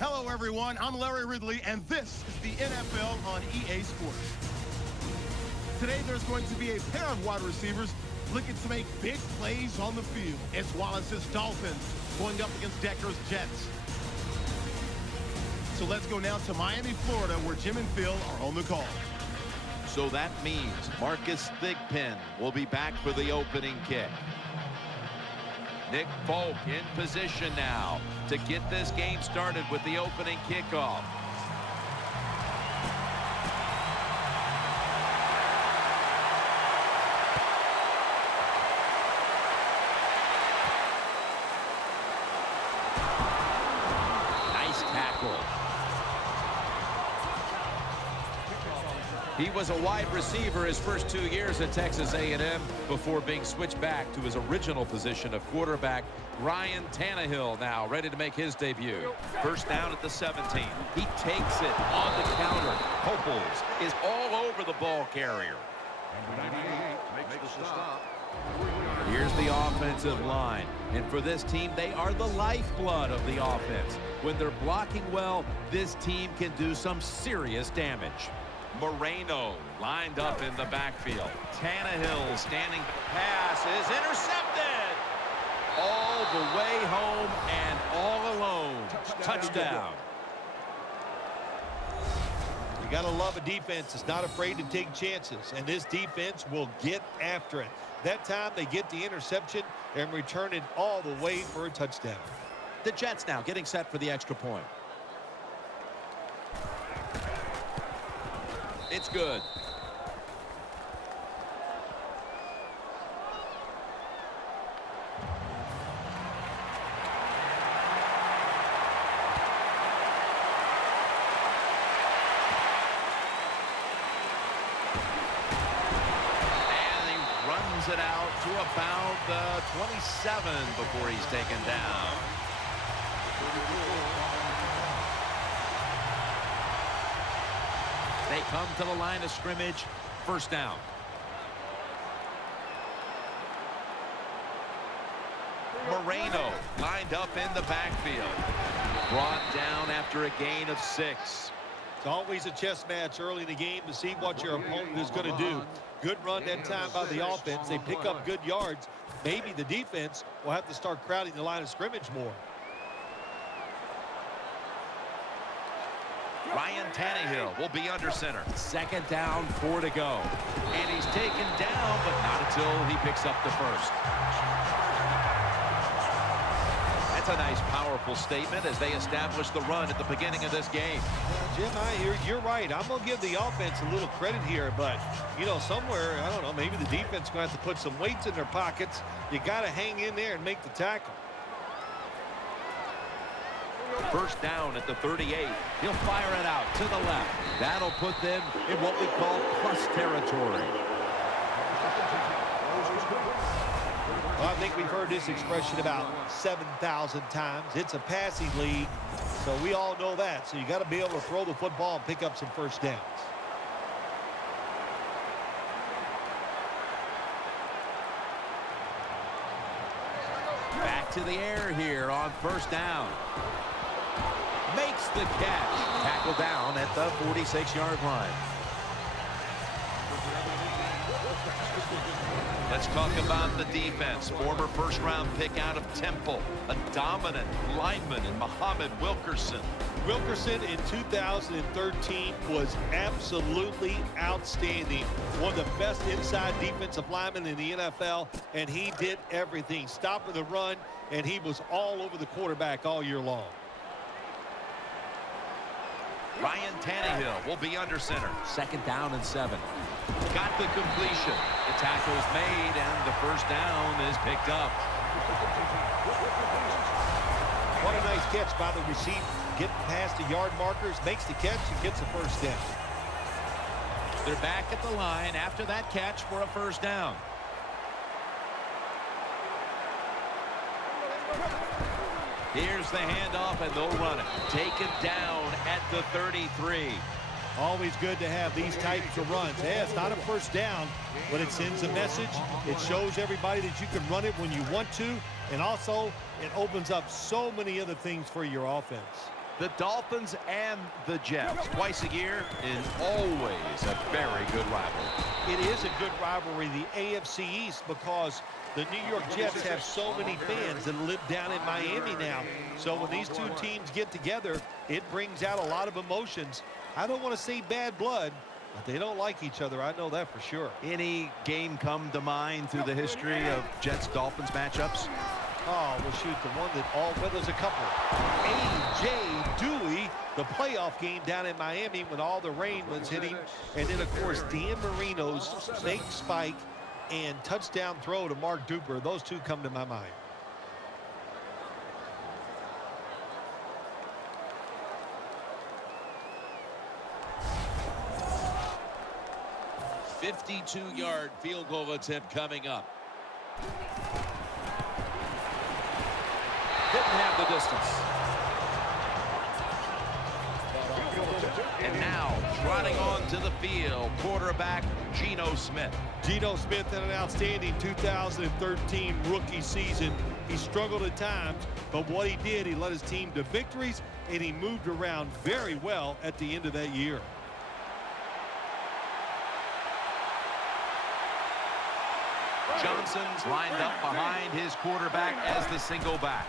Hello, everyone. I'm Larry Ridley, and this is the NFL on EA Sports. Today, there's going to be a pair of wide receivers looking to make big plays on the field. It's Wallace's Dolphins going up against Decker's Jets. So let's go now to Miami, Florida, where Jim and Phil are on the call. So that means Marcus Thigpen will be back for the opening kick. Nick Folk in position now to get this game started with the opening kickoff. Nice tackle. He was a wide receiver his first 2 years at Texas A&M before being switched back to his original position of quarterback. Ryan Tannehill now ready to make his debut. First down at the 17. He takes it on the counter. Hopels is all over the ball carrier. Here's the offensive line. And for this team, they are the lifeblood of the offense. When they're blocking well, this team can do some serious damage. Moreno lined up in the backfield. Tannehill standing. Pass is intercepted. All the way home and all alone. Touchdown. You got to love a defense that's not afraid to take chances, and this defense will get after it. That time they get the interception and return it all the way for a touchdown. The Jets now getting set for the extra point. It's good. It out to about the 27 before he's taken down. They come to the line of scrimmage. First down. Moreno lined up in the backfield. Brought down after a gain of 6. It's always a chess match early in the game to see what your opponent is going to do. Good run that time by the offense. They pick up good yards. Maybe the defense will have to start crowding the line of scrimmage more. Ryan Tannehill will be under center. Second down, 4 to go. And he's taken down, but not until he picks up the first. That's a nice, powerful statement as they establish the run at the beginning of this game. Jim, you're right. I'm going to give the offense a little credit here, but, you know, somewhere, I don't know, maybe the defense is going to have to put some weights in their pockets. You got to hang in there and make the tackle. First down at the 38. He'll fire it out to the left. That'll put them in what we call plus territory. Well, I think we've heard this expression about 7,000 times. It's a passing league, so we all know that. So you got to be able to throw the football and pick up some first downs. Back to the air here on first down. Makes the catch. Tackle down at the 46-yard line. Let's talk about the defense. Former first-round pick out of Temple. A dominant lineman in Muhammad Wilkerson. Wilkerson in 2013 was absolutely outstanding. One of the best inside defensive linemen in the NFL, and he did everything. Stopping the run, and he was all over the quarterback all year long. Ryan Tannehill will be under center. Second down and 7. Got the completion. The tackle is made, and the first down is picked up. What a nice catch by the receiver. Getting past the yard markers, makes the catch, and gets a first down. They're back at the line after that catch for a first down. Here's the handoff, and they'll run it. Taken down at the 33. Always good to have these types of runs. Yeah, it's not a first down, but it sends a message. It shows everybody that you can run it when you want to, and also it opens up so many other things for your offense. The Dolphins and the Jets, twice a year, is always a very good rivalry. It is a good rivalry, the AFC East, because the New York Jets have so many fans that live down in Miami now. So when these two teams get together, it brings out a lot of emotions. I don't want to say bad blood, but they don't like each other. I know that for sure. Any game come to mind through the history of Jets-Dolphins matchups? Oh, well, shoot, the one that well, there's a couple. A.J. Dewey, the playoff game down in Miami when all the rain was hitting. And then, of course, Dan Marino's fake spike and touchdown throw to Mark Duper. Those two come to my mind. A 52-yard field goal attempt coming up. Didn't have the distance. And now, trotting onto the field, quarterback Geno Smith. Geno Smith had an outstanding 2013 rookie season. He struggled at times, but what he did, he led his team to victories, and he moved around very well at the end of that year. Johnson's lined up behind his quarterback as the single back.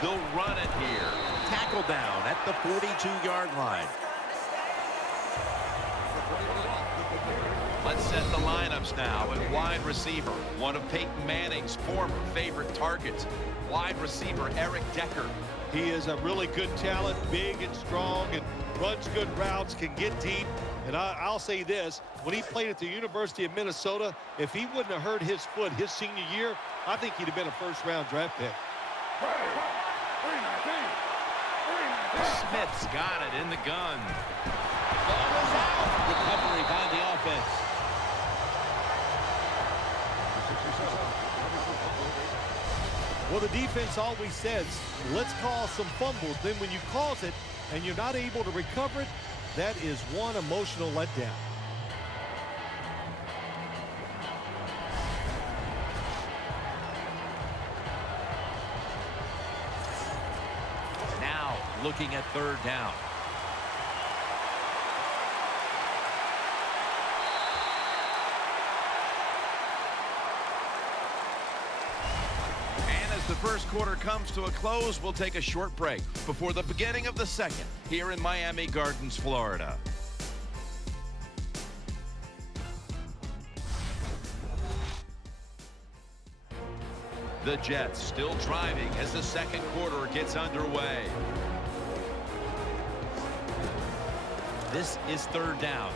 They'll run it here. Tackle down at the 42-yard line. Let's set the lineups now at wide receiver. One of Peyton Manning's former favorite targets, wide receiver Eric Decker. He is a really good talent, big and strong, and runs good routes, can get deep. And I'll say this, when he played at the University of Minnesota, if he wouldn't have hurt his foot his senior year, I think he'd have been a first-round draft pick. Smith's got it in the gun. Ball is out. Recovery by the offense. Well, the defense always says, let's cause some fumbles. Then when you cause it and you're not able to recover it, that is one emotional letdown. Now looking at third down. The first quarter comes to a close. We'll take a short break before the beginning of the second here in Miami Gardens, Florida. The Jets still driving as the second quarter gets underway. This is third down.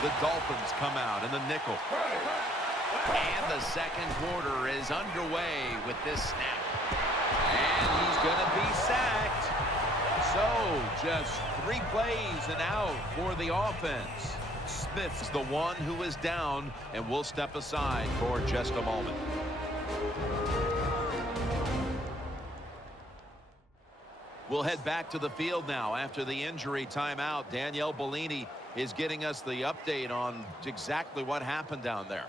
The Dolphins come out in the nickel. And the second quarter is underway with this snap. And he's going to be sacked. So just 3 plays and out for the offense. Smith's the one who is down, and we'll step aside for just a moment. We'll head back to the field now after the injury timeout. Danielle Bellini is getting us the update on exactly what happened down there.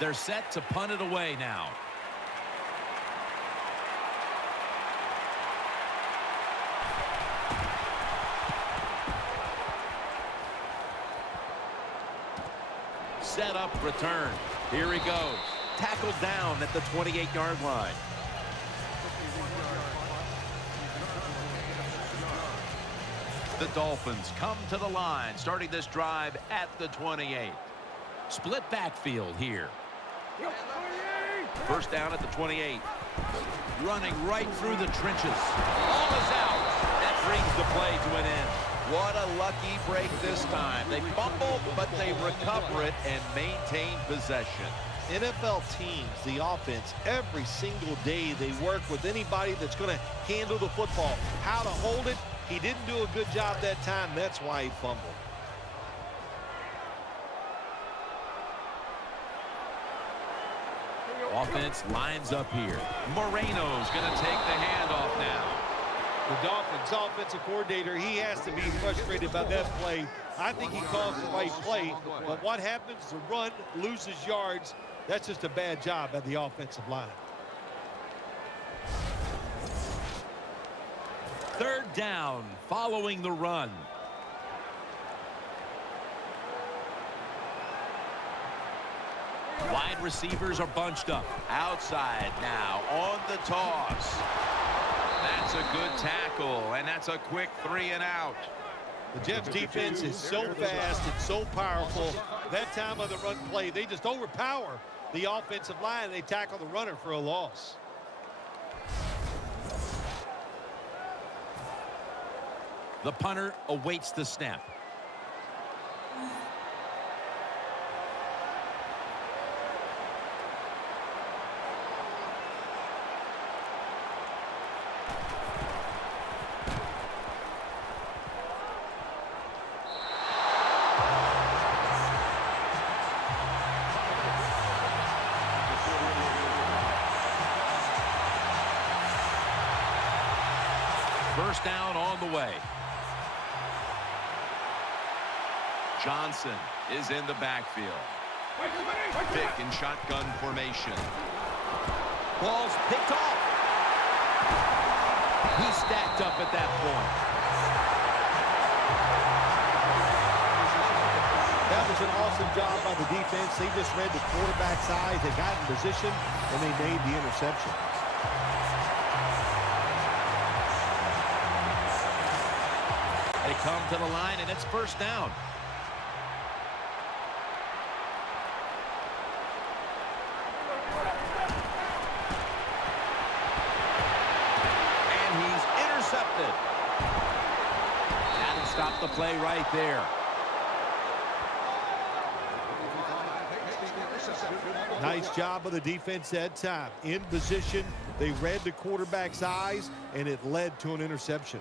They're set to punt it away now. Set up, return. Here he goes. Tackled down at the 28-yard line. The Dolphins come to the line, starting this drive at the 28. Split backfield here. First down at the 28. Running right through the trenches. Ball is out. That brings the play to an end. What a lucky break this time. They fumble, but they recover it and maintain possession. NFL teams, the offense, every single day they work with anybody that's going to handle the football. How to hold it. He didn't do a good job that time. That's why he fumbled. Offense lines up here. Moreno's going to take the handoff now. The Dolphins offensive coordinator, he has to be frustrated by that play. I think he calls the right play, but what happens? The run loses yards. That's just a bad job by the offensive line. Third down following the run. Wide receivers are bunched up. Outside now on the toss. That's a good tackle, and that's a quick 3 and out. The Jets defense is so fast and so powerful. That time of the run play, they just overpower the offensive line. They tackle the runner for a loss. The punter awaits the snap. First down on the way. Johnson is in the backfield. Pick in shotgun formation. Ball's picked off. He's stacked up at that point. That was an awesome job by the defense. They just read the quarterback's eyes. They got in position, and they made the interception. They come to the line, and it's first down. And he's intercepted. That'll stop the play right there. Nice job of the defense that time. In position, they read the quarterback's eyes, and it led to an interception.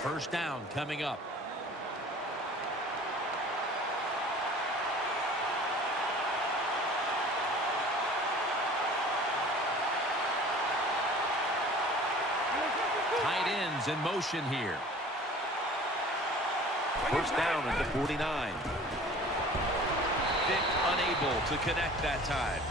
First down coming up. Tight ends in motion here. First down at the 49. Vick unable to connect that time.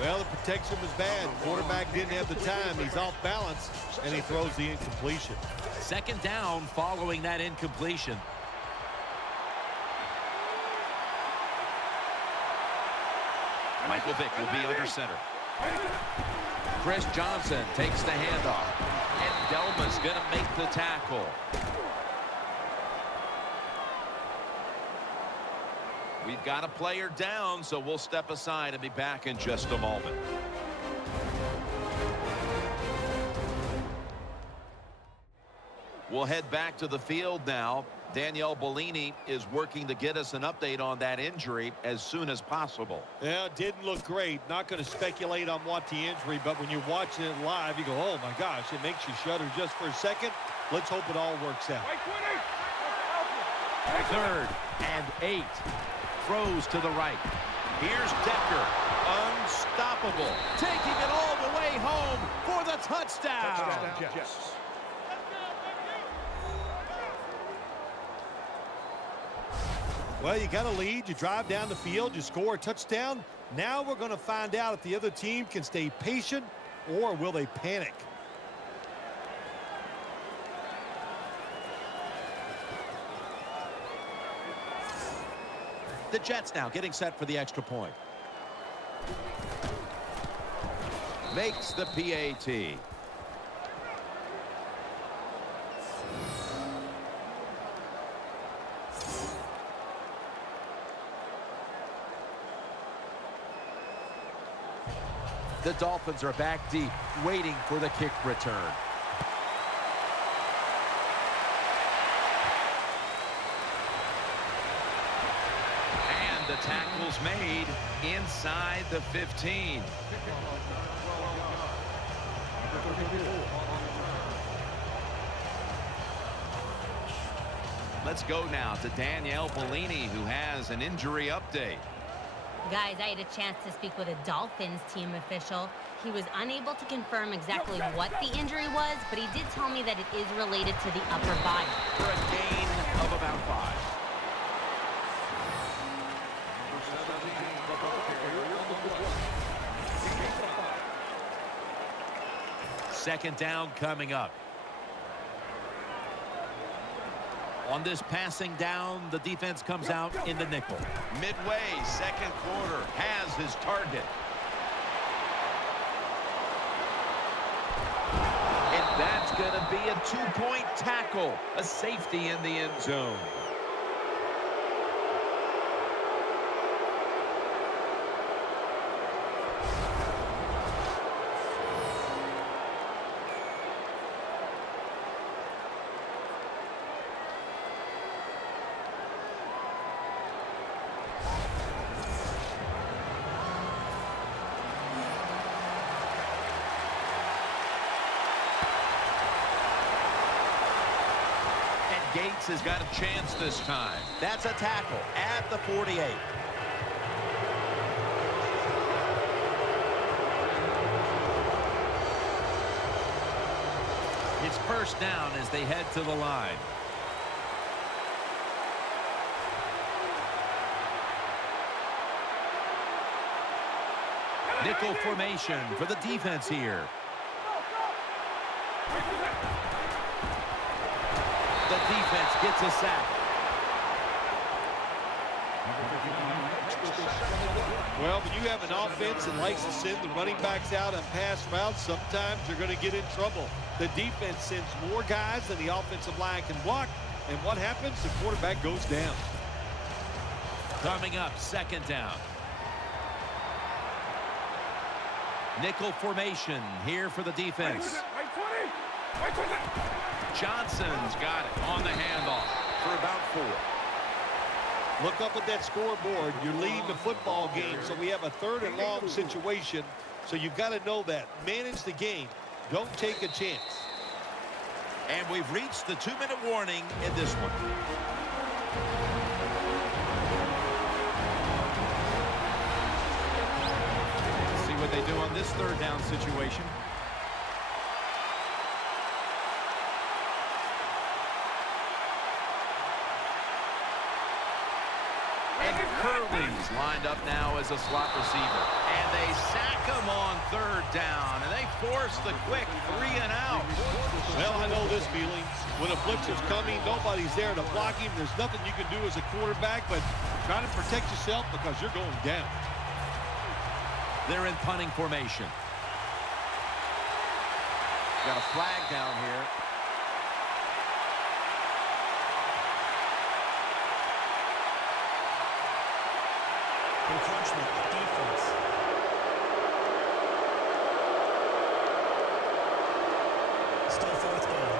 Well, the protection was bad. Quarterback didn't have the time. He's off balance, and he throws the incompletion. Second down following that incompletion. Michael Vick will be under center. Chris Johnson takes the handoff. And Delma's going to make the tackle. We've got a player down, so we'll step aside and be back in just a moment. We'll head back to the field now. Danielle Bellini is working to get us an update on that injury as soon as possible. Yeah, it didn't look great. Not going to speculate on what the injury, but when you're watching it live, you go, oh my gosh, it makes you shudder just for a second. Let's hope it all works out. Third and 8. Throws to the right. Here's Decker. Unstoppable. Taking it all the way home for the touchdown. Yes. Well, you got a lead. You drive down the field. You score a touchdown. Now we're going to find out if the other team can stay patient or will they panic. The Jets now getting set for the extra point. Makes the PAT. The Dolphins are back deep, waiting for the kick return. And the tackle's made inside the 15. Let's go now to Danielle Bellini, who has an injury update. Guys, I had a chance to speak with a Dolphins team official. He was unable to confirm exactly what the injury was, but he did tell me that it is related to the upper body. For a gain of about 5. Second down coming up. On this passing down, the defense comes out in the nickel. Midway, second quarter, has his target. And that's going to be a 2-point tackle, a safety in the end zone. Gates has got a chance this time. That's a tackle at the 48. It's first down as they head to the line. Nickel formation for the defense here. The defense gets a sack. Well, when you have an offense that likes to send the running backs out on pass routes, sometimes you're going to get in trouble. The defense sends more guys than the offensive line can block. And what happens? The quarterback goes down. Coming up, second down. Nickel formation here for the defense. Johnson's got it on the handoff for about 4. Look up at that scoreboard. You're leading the football game, so we have a 3rd and long situation. So you've got to know that. Manage the game. Don't take a chance. And we've reached the 2-minute warning in this one. See what they do on this 3rd down situation. Curley's lined up now as a slot receiver. And they sack him on 3rd down. And they force the quick 3 and out. Well, I know this feeling. When a blitzer's coming, nobody's there to block him. There's nothing you can do as a quarterback, but try to protect yourself because you're going down. They're in punting formation. Got a flag down here. Encroachment, defense. Still 4th down.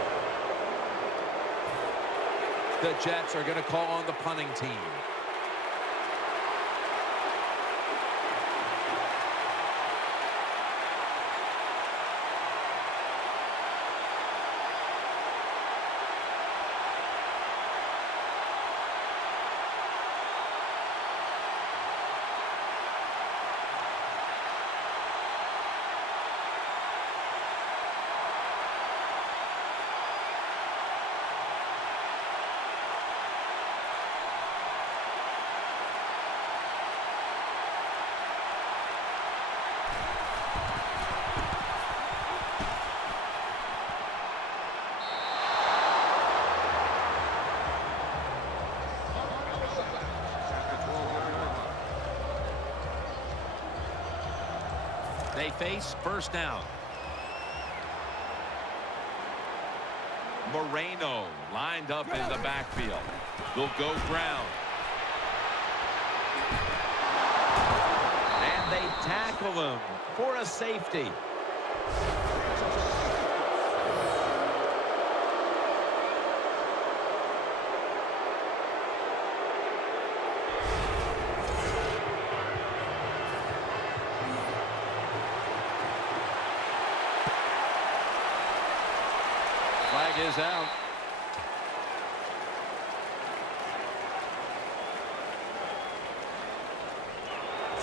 The Jets are going to call on the punting team. They face first down. Moreno lined up in the backfield. They'll go ground. And they tackle him for a safety. Flag is out.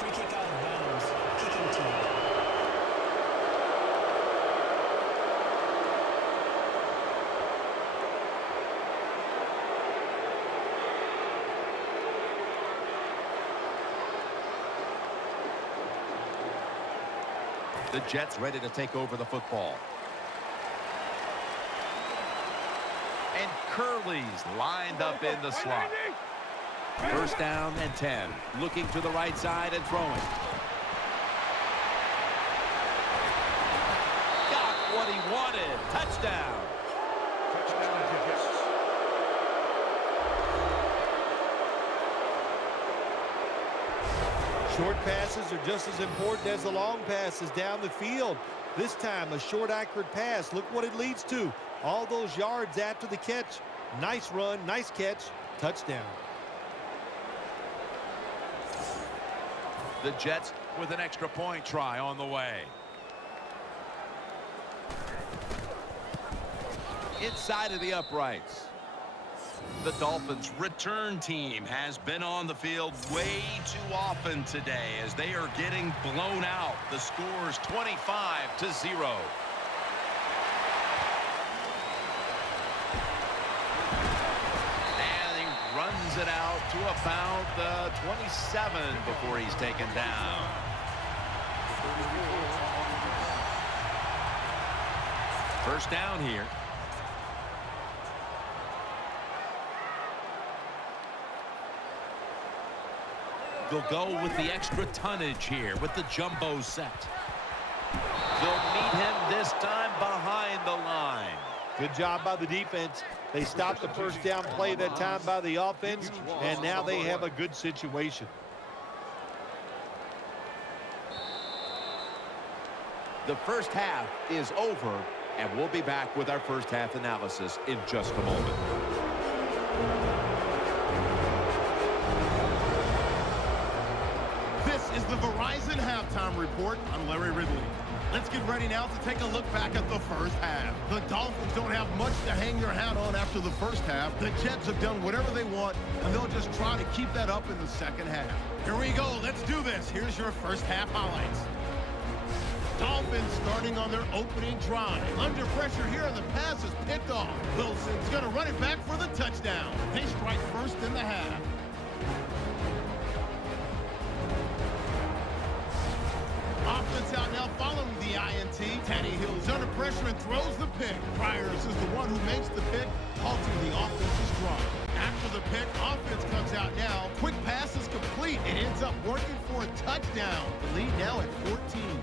Free kick out of bounds. Kicking team. The Jets ready to take over the football. And Curly's lined up in the slot. First down and 10. Looking to the right side and throwing. Got what he wanted. Touchdown. Short passes are just as important as the long passes down the field. This time, a short, accurate pass. Look what it leads to. All those yards after the catch. Nice run, nice catch, touchdown. The Jets with an extra point try on the way. Inside of the uprights. The Dolphins' return team has been on the field way too often today as they are getting blown out. The score's 25-0. And he runs it out to about the 27 before he's taken down. First down here. They'll go with the extra tonnage here with the jumbo set. They'll meet him this time behind the line. Good job by the defense. They stopped the first down play that time by the offense, and now they have a good situation. The first half is over, and we'll be back with our first half analysis in just a moment. This is the Verizon Halftime Report. I'm Larry Ridley. Let's get ready now to take a look back at the first half. The Dolphins don't have much to hang their hat on after the first half. The Jets have done whatever they want, and they'll just try to keep that up in the second half. Here we go. Let's do this. Here's your first half highlights. Dolphins starting on their opening drive. Under pressure here, and the pass is picked off. Wilson's going to run it back for the touchdown. They strike first in the half. Offense out now following the INT. Tannehill's under pressure and throws the pick. Pryor's is the one who makes the pick, halting the offense's drive. After the pick, offense comes out now. Quick pass is complete. It ends up working for a touchdown. The lead now at 14.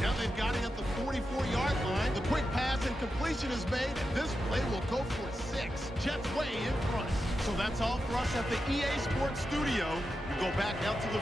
Now they've got it at the 44-yard line. The quick pass and completion is made, and this play will go for 6. Jets way in front. So that's all for us at the EA Sports Studio. We go back out to the